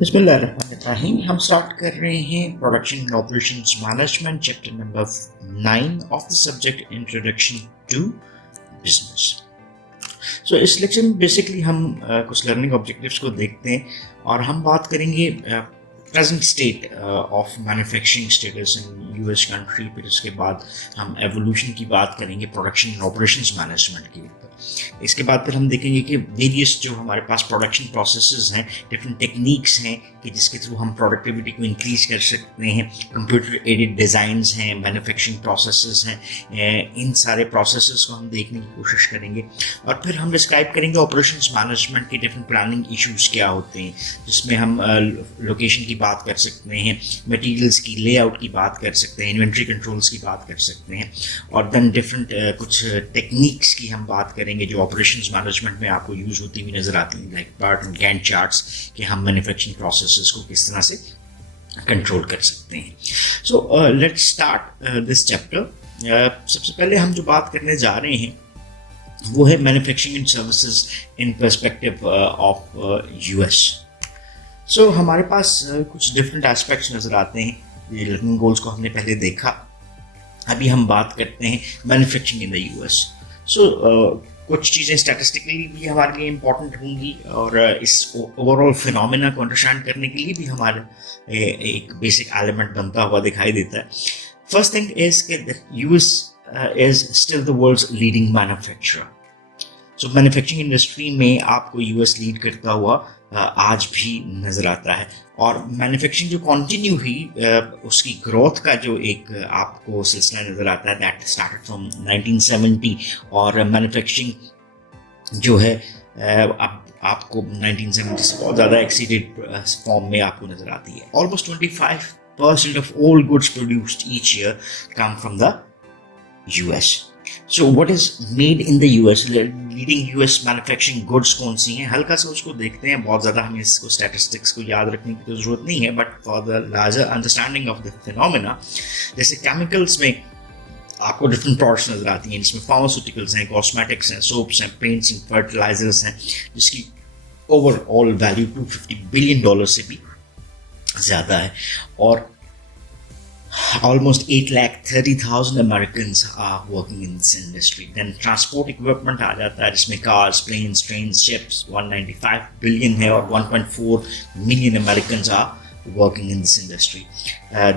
बिस्मिल्लाहिर्रहमानिर्रहीम। हम स्टार्ट कर रहे हैं production and operations management chapter number 9 of the subject introduction to business. So इस लेक्चर में बेसिकली हम कुछ लर्निंग ऑब्जेक्टिव्स को देखते हैं और हम बात करेंगे present state of manufacturing status in US country. फिर उसके बाद हम एवोल्यूशन की बात करेंगे प्रोडक्शन एंड ऑपरेशंस मैनेजमेंट की ऊपर। इसके बाद फिर हम देखेंगे कि वेरियस जो हमारे पास प्रोडक्शन प्रोसेसेस हैं, डिफरेंट टेक्निक्स हैं कि जिसके थ्रू हम प्रोडक्टिविटी को इंक्रीज कर सकते हैं। कंप्यूटर एडेड डिज़ाइंस हैं, मैन्युफैक्चरिंग प्रोसेसेस हैं, इन सारे प्रोसेसेस को हम देखने की कोशिश करेंगे। और फिर हम डिस्क्राइब करेंगे ऑपरेशंस मैनेजमेंट के डिफरेंट प्लानिंग इश्यूज क्या होते हैं, जिसमें हम लोकेशन की बात कर सकते हैं, मटेरियल्स की लेआउट की बात कर सकते हैं, इन्वेंट्री कंट्रोल्स की बात कर सकते हैं, और देन डिफरेंट कुछ टेक्निक्स की हम बात करेंगे जो ऑपरेशंस मैनेजमेंट में आपको यूज होती हुई नजर आती हैं, like part and Gantt charts, कि हम मैन्युफैक्चरिंग प्रोसेसेस को किस तरह से कंट्रोल कर सकते हैं। So let's start this chapter. सबसे पहले हम जो बात करने जा रहे हैं वो है manufacturing and services in perspective of US. So हमारे पास कुछ डिफरेंट एस्पेक्ट्स नज़र आते हैं। ये लर्निंग गोल्स को हमने पहले देखा, अभी हम बात करते हैं मैन्युफैक्चरिंग इन द यूएस। सो कुछ चीज़ें स्टैटिस्टिकली भी हमारे लिए इम्पॉर्टेंट होंगी और इस ओवरऑल फिनोमेना को अंडरस्टैंड करने के लिए भी हमारा एक बेसिक एलिमेंट बनता हुआ दिखाई देता है। फर्स्ट थिंग इज कि US is still the world's leading manufacturer. So manufacturing industry में आपको यूएस लीड करता हुआ आज भी नज़र आता है। और मैन्युफैक्चरिंग जो कंटिन्यू हुई, उसकी ग्रोथ का जो एक आपको सिलसिला नज़र आता है, दैट स्टार्टेड फ्रॉम 1970। और मैन्युफैक्चरिंग जो है अब आपको 1970 से बहुत ज़्यादा एक्सीडेड फॉर्म में आपको नज़र आती है। Almost 25% of all goods produced each year come from the US. So what is made in the US? Leading US manufacturing goods कौन सी हैं? हल्का सा उसको देखते हैं, बहुत ज़्यादा हमें इसको स्टैटिस्टिक्स को याद रखने की तो ज़रूरत नहीं है, but for the larger understanding of the phenomena, जैसे केमिकल्स में आपको डिफरेंट प्रोडक्ट्स नज़र आती हैं, जिसमें फार्मास्यूटिकल्स हैं, कॉस्मेटिक्स हैं, सोप्स हैं, पेंट्स एंड फर्टिलाइजर्स हैं, जिसकी ओवरऑल वैल्यू $250 बिलियन से भी ज़्यादा है। और almost 830,000 Americans are working in this industry. Then transport equipment आ जाता है, जिसमें cars, planes, trains, ships 195 billion है और 1.4 million Americans are working in this industry.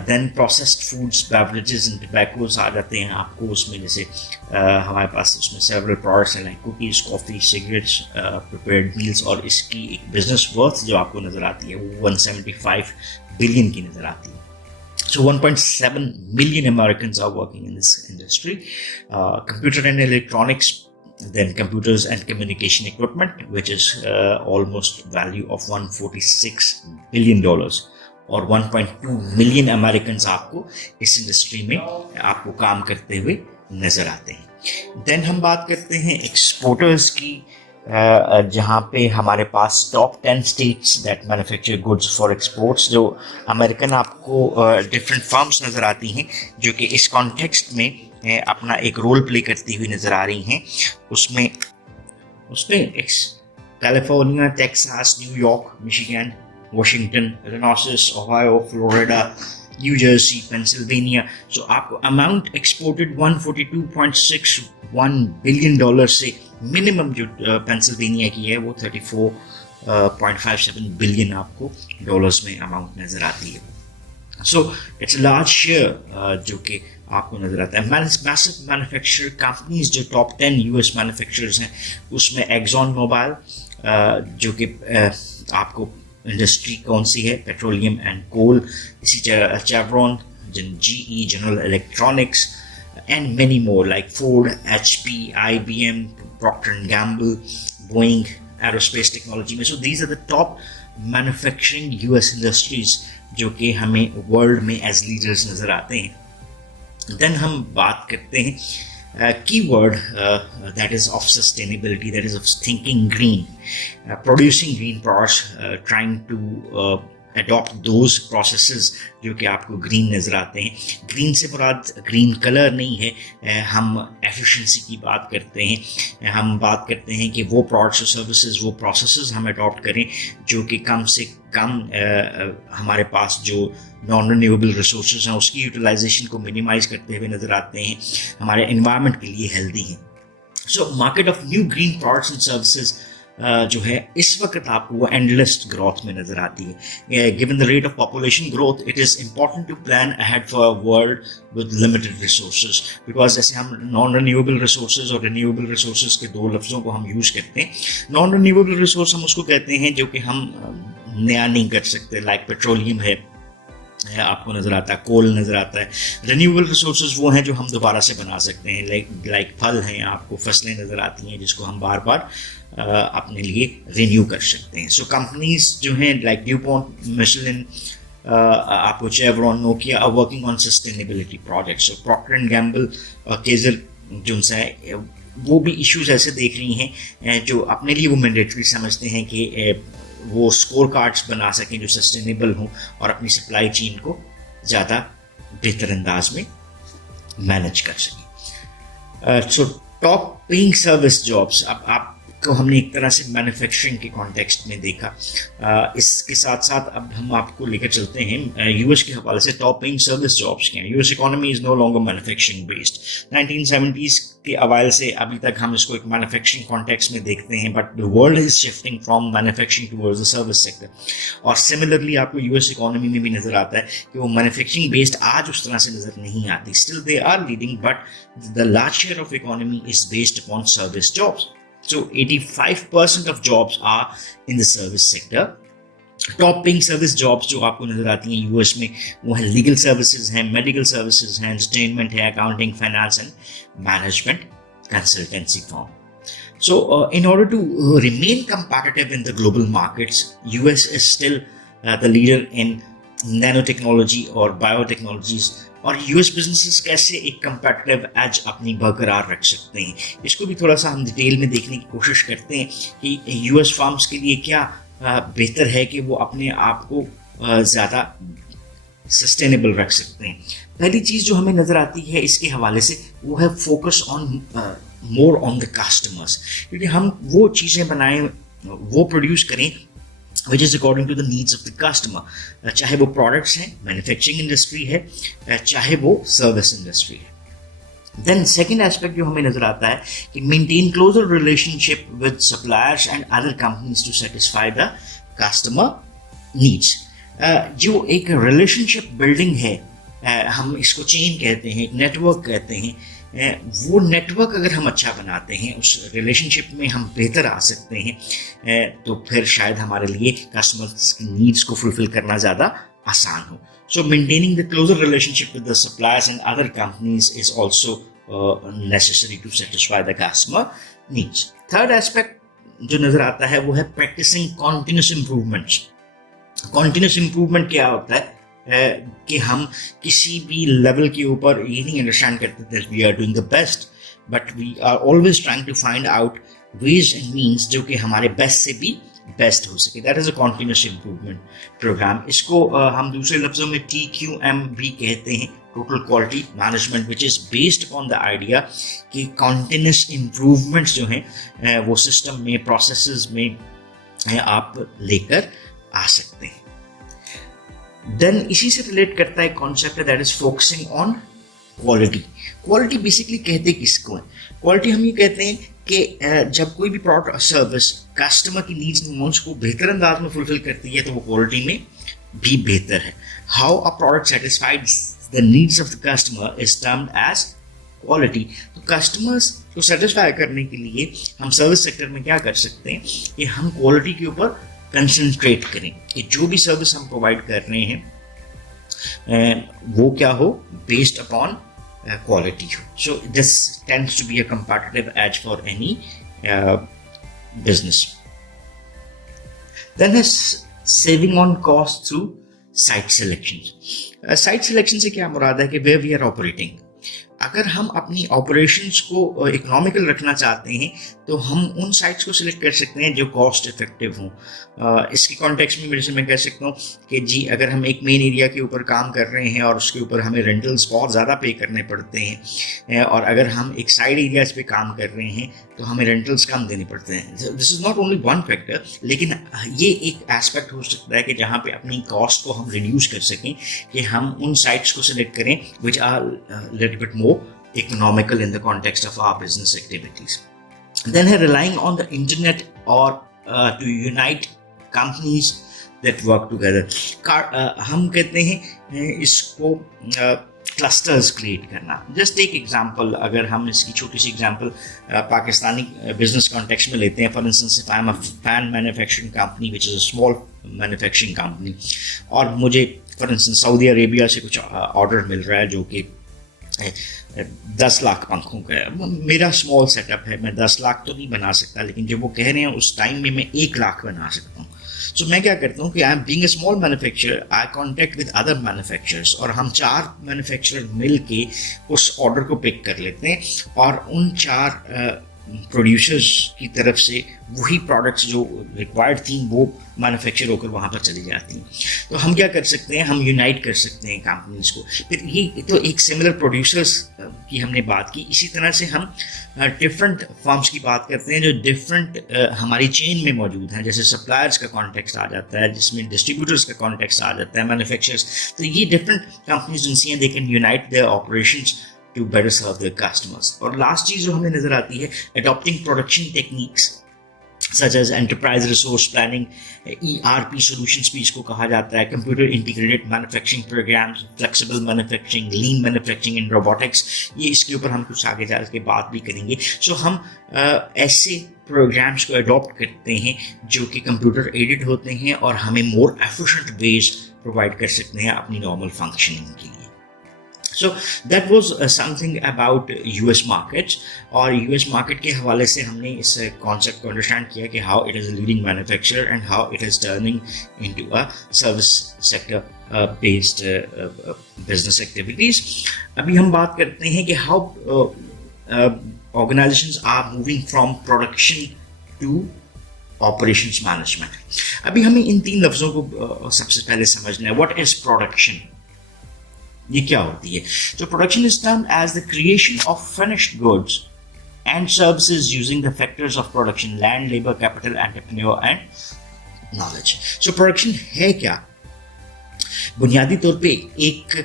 Then processed foods, beverages and tobaccos आ जाते हैं आपको उसमें, जैसे हमारे पास उसमें several products हैं like cookies, coffee, cigarettes, prepared meals, और इसकी एक business worth जो आपको नज़र आती है वो 175 billion की नज़र आती है। So 1.7 million Americans are working in this industry. Computer and electronics, then computers and communication equipment, which is almost value of $146 billion. और 1.2 million Americans आपको इस इंडस्ट्री में आपको काम करते हुए नजर आते हैं। Then हम बात करते हैं एक्सपोर्टर्स की, जहाँ पे हमारे पास top 10 states that manufacture goods for exports, जो अमेरिकन आपको डिफरेंट फर्म्स नज़र आती हैं जो कि इस कॉन्टेक्स्ट में अपना एक रोल प्ले करती हुई नज़र आ रही हैं। उसमें California, Texas, New York, Michigan, Washington, Illinois, Ohio, Florida, New Jersey, Pennsylvania. So आपको अमाउंट एक्सपोर्टेड $142.61 बिलियन से मिनिमम जो पेंसिल्वेनिया की है वो 34.57 बिलियन आपको डॉलर्स में अमाउंट नज़र आती है। So it's a large share जो कि आपको नज़र आता है। मैसिव मैन्युफैक्चर कंपनीज जो टॉप 10 यूएस मैन्युफैक्चरर्स हैं, उसमें एक्सॉन मोबाइल जो कि आपको इंडस्ट्री कौन सी है, पेट्रोलियम एंड कोल, इसी तरह चेवरॉन, GE, general electronics, and many more like Ford, HP, IBM, Procter and Gamble, Boeing, aerospace technology में। So these are the top manufacturing US industries जो कि हमें वर्ल्ड में एज लीडर्स नज़र आते हैं। देन हम बात करते हैं keyword that is of sustainability, that is of thinking green, producing green products, trying to adopt those processes जो कि आपको ग्रीन नज़र आते हैं। ग्रीन से मुराद ग्रीन कलर नहीं है, हम एफिशिएंसी की बात करते हैं। हम बात करते हैं कि वो प्रोडक्ट्स और सर्विसेज, वो प्रोसेसेस हम अडॉप्ट करें जो कि कम से कम हमारे पास जो नॉन रिन्यूएबल रिसोर्सेज हैं उसकी यूटिलाइजेशन को मिनिमाइज करते हुए नज़र आते हैं, हमारे एनवायरनमेंट के लिए हेल्दी हैं। So market of new green products and services जो है इस वक्त आपको वो एंडलेस ग्रोथ में नज़र आती है। Given the rate of population growth it is important to plan ahead for a world with limited resources, because जैसे हम नॉन रिन्यूएबल रिसोर्सेज और रिन्यूएबल रिसोर्सेज के दो लफ्ज़ों को हम यूज़ करते हैं। नॉन रिन्यूएबल रिसोर्स हम उसको कहते हैं जो कि हम नया नहीं कर सकते, लाइक पेट्रोलियम है आपको नज़र आता है, कोल नज़र आता है। रिन्यूएबल रिसोर्सेज वो हैं जो हम दोबारा से बना सकते हैं, लाइक फल हैं, आपको फसलें नज़र आती हैं जिसको हम बार बार अपने लिए रिन्यू कर सकते हैं। सो कंपनीज जो हैं लाइक ड्यूपॉन्ट, मिशेलिन, आपको Chevron, Nokia are working on sustainability projects. Procter and Gamble और केजर जो है वो भी इश्यूज ऐसे देख रही हैं जो अपने लिए वो मैंडेटरी समझते हैं कि वो स्कोर कार्ड्स बना सकें जो सस्टेनेबल हों और अपनी सप्लाई चेन को ज़्यादा बेहतर अंदाज में मैनेज कर सकें। So top paying service jobs, अब आपको हमने एक तरह से मैन्युफैक्चरिंग के कॉन्टेक्स्ट में देखा। इसके साथ साथ अब हम आपको लेकर चलते हैं यूएस के हवाले से टॉप पेइंग सर्विस जॉब्स के हैं। US economy is no longer manufacturing based. 1970s के हवाले से अभी तक हम इसको एक मैन्युफैक्चरिंग कॉन्टेक्स्ट में देखते हैं, but the world is shifting from manufacturing towards the service sector. और सिमिलरली आपको यूएस इकोनॉमी में भी नज़र आता है कि वो मैन्युफैक्चरिंग बेस्ड आज उस तरह से नज़र नहीं आती। Still they are leading, but the large share of economy is based upon service jobs. So 85% of jobs are in the service sector. Top paying service jobs जो आपको नज़र आती हैं यूएस में वो है लीगल सर्विसेज हैं, मेडिकल सर्विसेज हैं, एंटरटेनमेंट है, accounting, finance and management, consultancy firm. So in order to remain competitive in the global markets, US is still the leader in nanotechnology और biotechnologies. और यूएस बिजनेसेस कैसे एक competitive as अपनी बरकरार रख सकते हैं, इसको भी थोड़ा सा हम डिटेल में देखने की कोशिश करते हैं कि यूएस फार्म्स के लिए क्या बेहतर है कि वो अपने आप को ज़्यादा सस्टेनेबल रख सकते हैं. पहली चीज़ जो हमें नज़र आती है इसके हवाले से वो है focus on more on the customers, क्योंकि हम वो चीज़ें बनाएं, वो प्रोड्यूस करें which is according to the needs of the customer. चाहे वो प्रोडक्ट्स हैं, मैन्युफैक्चरिंग इंडस्ट्री है, चाहे वो सर्विस इंडस्ट्री है. देन सेकेंड एस्पेक्ट जो हमें नजर आता है कि maintain closer relationship with suppliers and other companies to satisfy the customer needs. जो एक रिलेशनशिप बिल्डिंग है, हम इसको चेन कहते हैं, एक नेटवर्क कहते हैं, वो नेटवर्क अगर हम अच्छा बनाते हैं, उस रिलेशनशिप में हम बेहतर आ सकते हैं, तो फिर शायद हमारे लिए कस्टमर्स की नीड्स को फुलफिल करना ज़्यादा आसान हो. So maintaining the closer relationship with the suppliers and other companies is also necessary to satisfy the customer needs. Third aspect जो नज़र आता है वो है practicing continuous improvements. Continuous improvement क्या होता है कि हम किसी भी लेवल के ऊपर ये नहीं अंडरस्टैंड करते that we are doing the best, but we are always trying to find out ways and means जो कि हमारे बेस्ट से भी बेस्ट हो सके. That is a continuous improvement program. इसको हम दूसरे लफ्ज़ों में TQM भी कहते हैं, total quality management, which is based upon the idea कि कॉन्टिन्यूस इम्प्रूवमेंट्स जो हैं वो सिस्टम में, प्रोसेसेस में आप लेकर आ सकते हैं. देन इसी से रिलेट करता है कॉन्सेप्ट है that is focusing on quality. Quality basically कहते किसको है? क्वालिटी हम ये कहते हैं कि जब कोई भी प्रोडक्ट और सर्विस कस्टमर की नीड्स डिमांड्स को बेहतर अंदाज में फुलफिल करती है तो वो क्वालिटी में भी बेहतर है. How a product satisfies the needs of the customer is termed as quality. तो कस्टमर्स को सेटिस्फाई करने के लिए हम सर्विस सेक्टर में क्या कर सकते हैं कि हम क्वालिटी के ऊपर कंसंट्रेट करें कि जो भी सर्विस हम प्रोवाइड कर रहे हैं वो क्या हो, बेस्ड अपॉन क्वालिटी हो. So this tends to be a competitive edge for any business. Then है saving on cost through site selection. Site selection से क्या मुराद है कि वेयर वी आर ऑपरेटिंग. अगर हम अपनी ऑपरेशंस को इकोनॉमिकल रखना चाहते हैं तो हम उन साइट्स को सिलेक्ट कर सकते हैं जो कॉस्ट इफेक्टिव हों। इसके कॉन्टेक्स्ट में जैसे मैं कह सकता हूँ कि जी अगर हम एक मेन एरिया के ऊपर काम कर रहे हैं और उसके ऊपर हमें रेंटल्स बहुत ज़्यादा पे करने पड़ते हैं, और अगर हम एक साइड एरियाज पे काम कर रहे हैं तो हमें रेंटल्स कम देने पड़ते हैं। This is not only one factor, लेकिन ये एक एस्पेक्ट हो सकता है कि जहाँ पे अपनी कॉस्ट को हम रिड्यूस कर सकें, कि हम उन साइट्स को सिलेक्ट करें which are little bit more economical in the context of our business activities. Then है रिलाइंग ऑन द इंटरनेट और to unite companies that work together. हम कहते हैं इसको क्लस्टर्स क्रिएट करना। जस्ट एक एग्जांपल, अगर हम इसकी छोटी सी एग्जांपल पाकिस्तानी बिजनेस कॉन्टेक्स्ट में लेते हैं, for instance if I am a fan manufacturing company which is a small manufacturing company, और मुझे फॉर इंस्टेंस सऊदी अरेबिया से कुछ ऑर्डर मिल रहा है जो कि 10 लाख पंखों का है। मेरा स्मॉल सेटअप है, मैं 10 लाख तो नहीं बना सकता, लेकिन जो वो कह रहे हैं उस टाइम में मैं 1 लाख बना सकता हूँ। सो मैं क्या करता हूँ कि I am being a small manufacturer, eye contact with other manufacturers, और हम 4 मैन्युफैक्चरर मिल के उस ऑर्डर को पिक कर लेते हैं, और उन 4 प्रोड्यूसर्स की तरफ से वही प्रोडक्ट्स जो रिक्वायर्ड थी वो मैन्युफैक्चर होकर वहाँ पर चली जाती हैं। तो हम क्या कर सकते हैं, हम यूनाइट कर सकते हैं कंपनीज को। फिर ये तो एक सिमिलर प्रोड्यूसर्स की हमने बात की। इसी तरह से हम डिफरेंट फर्म्स की बात करते हैं जो डिफरेंट हमारी चेन में मौजूद हैं, जैसे सप्लायर्स का कॉन्टेक्स्ट आ जाता है, जिसमें डिस्ट्रीब्यूटर्स का कॉन्टेक्स्ट आ जाता है, मैन्युफैक्चरर्स। तो ये डिफरेंट कंपनीज जिनसे they can unite their operations to better serve their customers। और लास्ट चीज जो हमें नजर आती है, adopting production techniques such as enterprise resource planning, ERP solutions भी इसको कहा जाता है, computer integrated manufacturing programs, flexible manufacturing, lean manufacturing and robotics। ये इसके ऊपर हम कुछ आगे जा के बात भी करेंगे। सो हम ऐसे प्रोग्राम्स को अडॉप्ट करते हैं जो कि कंप्यूटर एडेड होते हैं और हमें मोर एफिशिएंट वेज प्रोवाइड कर सकते हैं अपनी नॉर्मल फंक्शनिंग के लिए। So that was something about US markets, और US market के हवाले से हमने इस concept को understand किया कि how it is a leading manufacturer and how it is turning into a service sector based business activities। अभी हम बात करते हैं कि how organizations are moving from production to operations management। अभी हमें इन 3 लफ्ज़ों को सबसे पहले समझना है। What is production? ये क्या होती है? So production is termed as the creation of finished goods and services using the factors of production: land, labor, capital, entrepreneur and knowledge। So production है क्या? बुनियादी तौर पे एक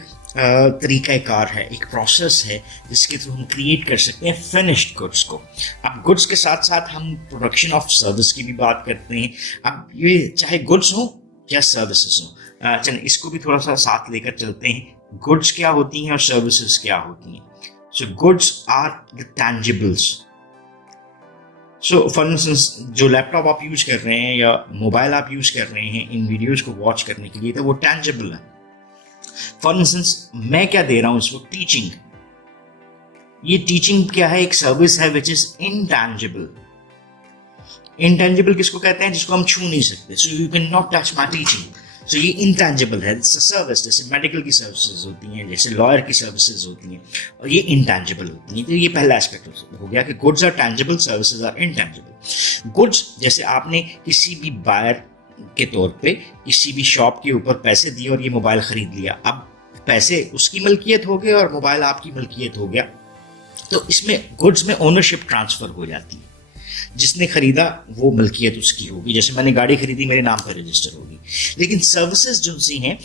तरीक़ाकार है, एक प्रोसेस है जिसके थ्रू हम क्रिएट कर सकते हैं फिनिश्ड गुड्स को। अब गुड्स के साथ साथ हम प्रोडक्शन ऑफ सर्विस की भी बात करते हैं। अब ये चाहे गुड्स हो या सर्विसेज हो, चलिए इसको भी थोड़ा सा साथ लेकर चलते हैं। गुड्स क्या होती हैं और सर्विसेज क्या होती हैं? So goods are the tangibles. So for instance जो लैपटॉप आप यूज कर रहे हैं या मोबाइल आप यूज कर रहे हैं इन वीडियोस को वॉच करने के लिए, तो वो टैंजिबल है। फॉर इंस्टेंस मैं क्या दे रहा हूं इसको? टीचिंग। ये टीचिंग क्या है? एक सर्विस है विच इज इनटैंजिबल। इनटैंजिबल किसको कहते हैं? जिसको हम छू नहीं सकते। So you cannot touch my teaching. So ये इनटैंजिबल है। सर्विस जैसे मेडिकल की सर्विसेज होती हैं, जैसे लॉयर की सर्विसेज होती हैं, और ये इनटैंजिबल होती हैं। तो ये पहला एस्पेक्ट हो गया कि goods are tangible, services are intangible. Goods जैसे आपने किसी भी बायर के तौर पे किसी भी शॉप के ऊपर पैसे दिए और ये मोबाइल खरीद लिया। अब पैसे उसकी मलकियत हो गए और मोबाइल आपकी मलकियत हो गया, तो इसमें गुड्स में ओनरशिप ट्रांसफर हो जाती है। जिसने खरीदा वो मलकियत उसकी होगी। जैसे मैंने गाड़ी खरीदी, मेरे नाम पर रजिस्टर होगी। लेकिन सर्विसेज जो सी हैं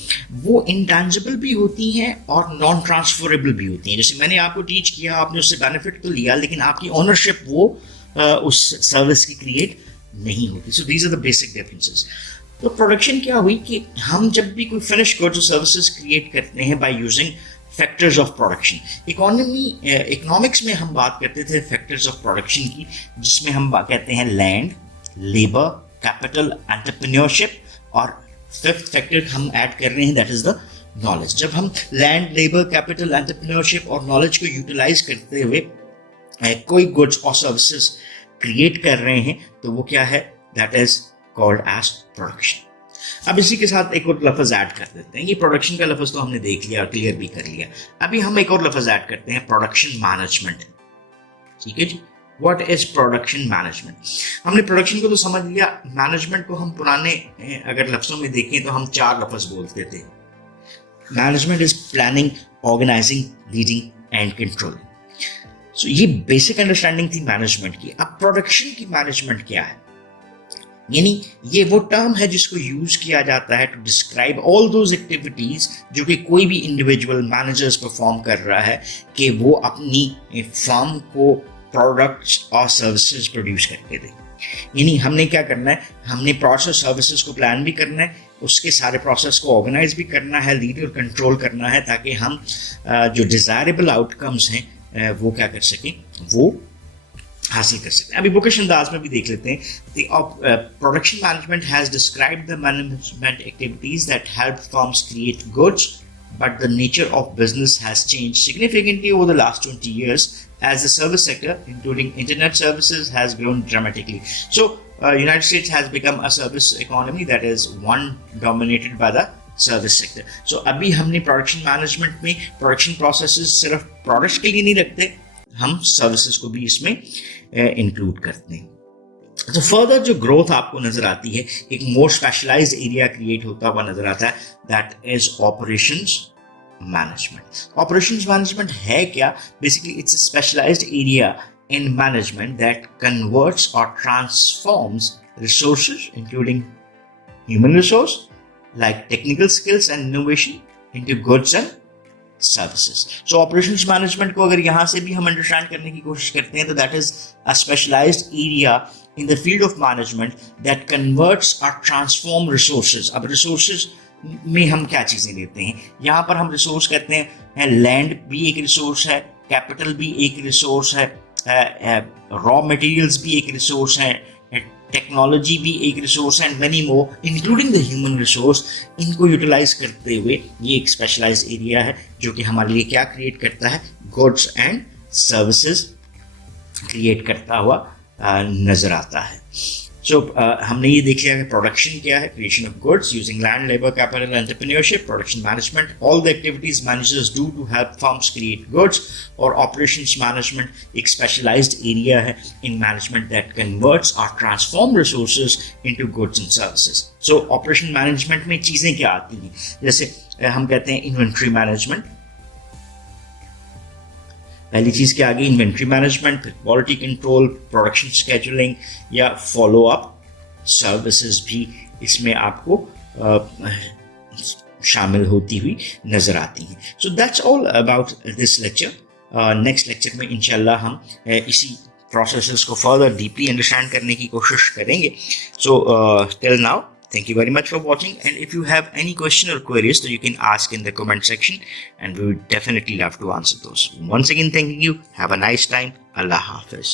वो इंटैंजिबल भी होती हैं और नॉन ट्रांसफरेबल भी होती हैं। जैसे मैंने आपको टीच किया, आपने उससे बेनिफिट तो लिया, लेकिन आपकी ओनरशिप वो उस सर्विस की क्रिएट नहीं होती। So these are the basic differences. तो प्रोडक्शन क्या हुई कि हम जब भी कोई फिनिश गुड्स और सर्विसेज क्रिएट करते हैं by using factors of production. Economics में हम बात करते थे फैक्टर्स ऑफ प्रोडक्शन की, जिसमें हम कहते हैं लैंड, लेबर, कैपिटल, एंटरप्रेन्योरशिप, और फिफ्थ फैक्टर हम ऐड कर रहे हैं दैट इज द नॉलेज। जब हम लैंड, लेबर, कैपिटल, एंटरप्रेन्योरशिप और नॉलेज को यूटिलाइज करते हुए कोई गुड्स और सर्विसेज क्रिएट कर रहे हैं, तो वो क्या है? That is called as production. अब इसी के साथ एक और लफ्ज ऐड कर देते हैं। ये प्रोडक्शन का लफ्ज तो हमने देख लिया और क्लियर भी कर लिया। अभी हम एक और लफ्ज ऐड करते हैं, प्रोडक्शन मैनेजमेंट। ठीक है जी, व्हाट इज प्रोडक्शन मैनेजमेंट? हमने प्रोडक्शन को तो समझ लिया, मैनेजमेंट को हम पुराने अगर लफ्जों में देखें तो हम 4 लफ्ज बोलते थे। Management is planning, organising, leading and control. So ये बेसिक अंडरस्टैंडिंग थी मैनेजमेंट की। अब प्रोडक्शन की मैनेजमेंट क्या है? यानी ये वो टर्म है जिसको यूज किया जाता है to describe all those activities जो कि कोई भी इंडिविजुअल मैनेजर्स परफॉर्म कर रहा है कि वो अपनी फर्म को प्रोडक्ट्स और सर्विसेज प्रोड्यूस करके दे। यानी हमने क्या करना है, हमने प्रोसेस सर्विसेज को प्लान भी करना है, उसके सारे प्रोसेस को ऑर्गेनाइज भी करना है, लीड और कंट्रोल करना है, ताकि हम जो डिजायरेबल आउटकम्स हैं वो क्या कर सकें, वो हासिल कर सकते हैं। अभी बुकिश अंदाज में भी देख लेते हैं। Production management has described the management activities that help firms create goods, but the nature of business has changed significantly over the last 20 years as the service sector, including internet services, has grown dramatically. So, United States has become a service economy that is one dominated by the service sector. So अभी हमने production management में production processes सिर्फ products के लिए नहीं रखते, हम services को भी इसमें इंक्लूड करते हैं। तो फर्दर जो ग्रोथ आपको नजर आती है, एक मोर स्पेशलाइज्ड एरिया क्रिएट होता हुआ नजर आता है, that is operations management. Operations management है क्या? Basically it's a specialised area in management that converts और transforms resources including human resource like technical skills and innovation into goods and services. So operations management को अगर यहाँ से भी हम understand करने की कोशिश करते हैं तो that is a specialized area in the field of management that converts or transform resources. अब resources में हम क्या चीज़ें लेते हैं? यहाँ पर हम resource कहते हैं, land भी एक resource है, capital भी एक resource है, raw materials भी एक resource है, टेक्नोलॉजी भी एक resource and many more including the human resource. इनको यूटिलाइज करते हुए ये एक स्पेशलाइज्ड एरिया है जो कि हमारे लिए क्या क्रिएट करता है, गुड्स एंड सर्विसेज क्रिएट करता हुआ नजर आता है। सो हमने ये देख लिया कि प्रोडक्शन क्या है, creation of goods using land, labour, capital, entrepreneurship, production management, all the activities managers do to help firms create goods, और ऑपरेशंस मैनेजमेंट एक स्पेशलाइज्ड एरिया है इन मैनेजमेंट दैट कन्वर्ट्स और transform resources into goods and services. So operation management में चीजें क्या आती हैं? जैसे हम कहते हैं इन्वेंट्री मैनेजमेंट, पहली चीज के आगे इन्वेंट्री मैनेजमेंट, फिर क्वालिटी कंट्रोल, प्रोडक्शन शेड्यूलिंग या फॉलो अप सर्विसेज भी इसमें आपको शामिल होती हुई नजर आती हैं। So that's all about this lecture. Next lecture में इंशाल्लाह हम इसी प्रोसेसेस को फर्दर डीपली अंडरस्टैंड करने की कोशिश करेंगे। So till now, thank you very much for watching, and if you have any question or queries, so you can ask in the comment section and we would definitely love to answer those. Once again, thanking you. Have a nice time. Allah Hafiz.